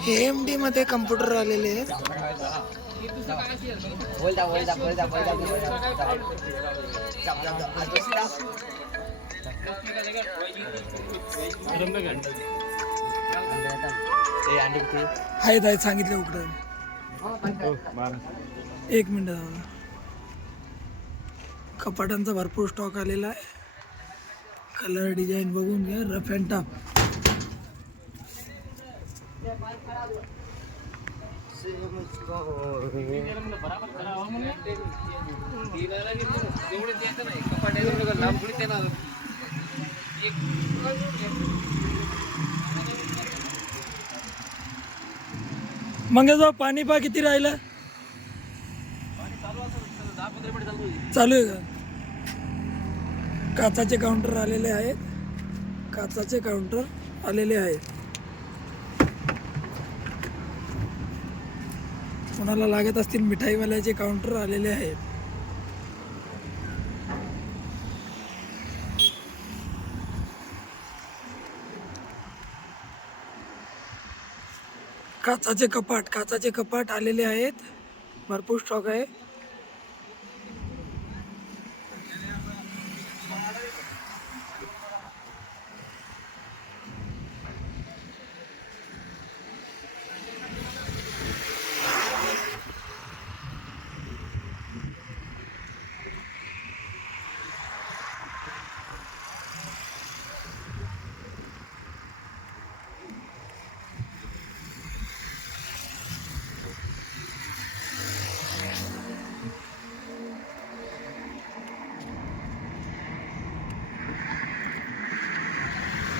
हे M D मध्ये computer आलेले आहेत. आहेत आहेत सांगितले उकडे एक मिनिट कपाटांचा भरपूर स्टॉक आलेला आहे. कलर डिझाईन बघून घ्या रफ अँड टफ मंगेशभाऊ पाणी पा किती राहिलं? चालू आहे का? काचाचे काउंटर आलेले आहेत. काचाचे काउंटर आलेले आहेत. कोणाला लागत असतील मिठाईवाल्याचे काउंटर आलेले आहेत. काचाचे कपाट काचाचे कपाट आलेले आहेत. भरपूर स्टॉक आहे.